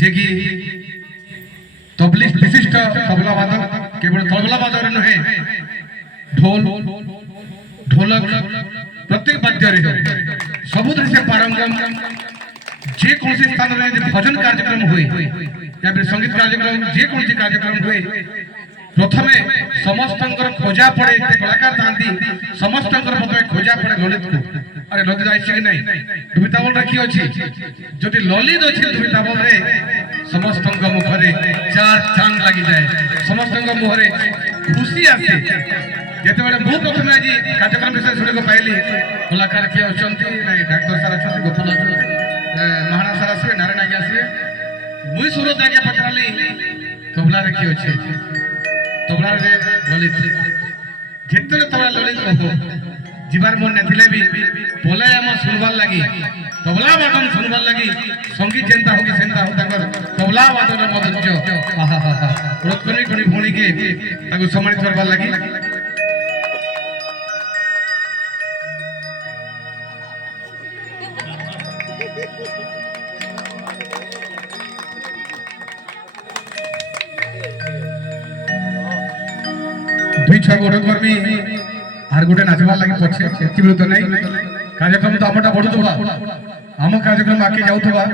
जे कि तबलिक विशिष्ट तबला वादक केवल तबला वादक नुहे ढोल ढोलक प्रत्येक वाद्य सबुद से पारंगम जे कौन स्थान में भजन कार्यक्रम हुए या फिर संगीत कार्यक्रम जे कौन कार्यक्रम हुए प्रथम समस्त खोजा पड़े कलाकार था समस्त प्रथम खोजा पड़े ललित को। अरे ललित आई कि नहीं धुमिताबल रखी अच्छी जो ललित अच्छी धुमिताबल रे समस्त मुखरे चार चांद लगी जाए समस्त मुहरे खुशी आसे जिते बड़े मु प्रथम आज कार्यक्रम विषय शुणी पाइली कलाकार किए अच्छा डाक्तर सार अच्छा गोपाल महाना सार आसवे नारायण आगे आसवे मुई सूरत आगे पचारि तबला किए अच्छे तबला ललित जिते तबला ललित जीवार मन ने भी पलाय आम शुणवार लगी तबला वादन शुणवार लगी संगीत जेनता हो कि सेंता हो तबला वादन मधुर्य आहा हा हा रोज कोनी भूणी के सम्मानित करवार लगी दुई छह गोटे कर्मी आर गोटे नाचवार लगे पछे सेति तो नहीं कार्यक्रम तो आमटा बढ़ुवा आम कार्यक्रम आगे जाऊवा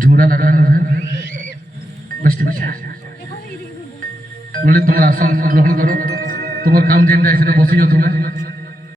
झुमरा लगा बस बोले तुम आसन ग्रहण करो तुम काम जेन बसी तुम्हें